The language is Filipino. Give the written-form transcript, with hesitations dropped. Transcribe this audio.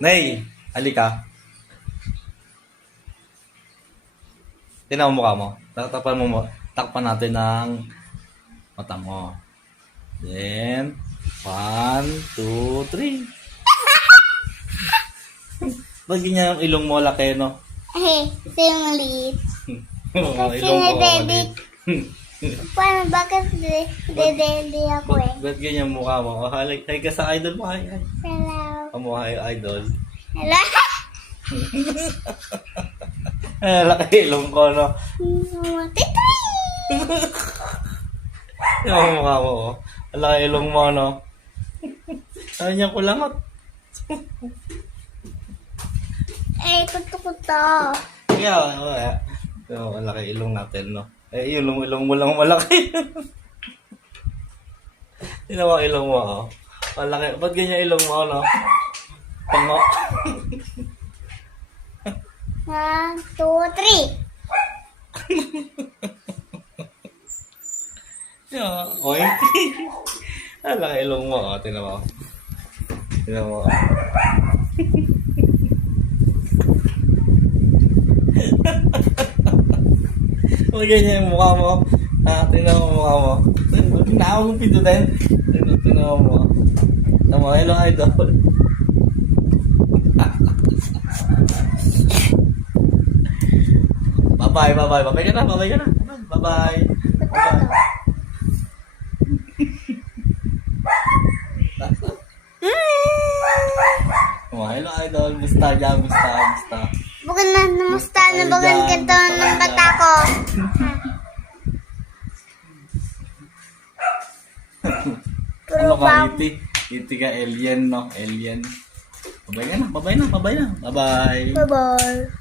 Nay, halika. Tingnan mo mukha mo. Takpan natin ng mata mo. Then, 1, 2, 3. Ba't ganyan yung ilong mo laki, no? Kasi yung maliit. Kasi Ilong mo daddy. maliit. Paano, bakit daddy ako eh? Ba't ganyan yung mukha mo? Oh, hi ka sa idol mo. Hi. Hello. Amo, hi, idol. Hello. Laki ilong ko, no? Titri! Yung mukha mo, oh. Laki ilong mo, no? Sabi niya kulangot. Kuto-kuto. Kaya, laki ilong natin, no? Yung ilong mo lang malaki. Tingnan mo ilong mo, oh. Malaki. Ba't ganyan ilong mo, no? Pango. 1, 2, 3. Oy. Laki ilong mo, oh. Tingnan mo. Tingnan mo. Huwag ganyan yung mukha mo. Tingnan mo mukha mo. Tinawag mong pindutin. Tingnan mo. Tingnan mo, hello idol. Bye-bye. Bye-bye ka na. Bye-bye. Hello idol. Musta dyan? Musta? Bukan na, namusta na bagan ka ng bata ko. Ano ka, iti? Iti ka alien, no? Alien. Bye-bye na. Bye-bye. Bye-bye.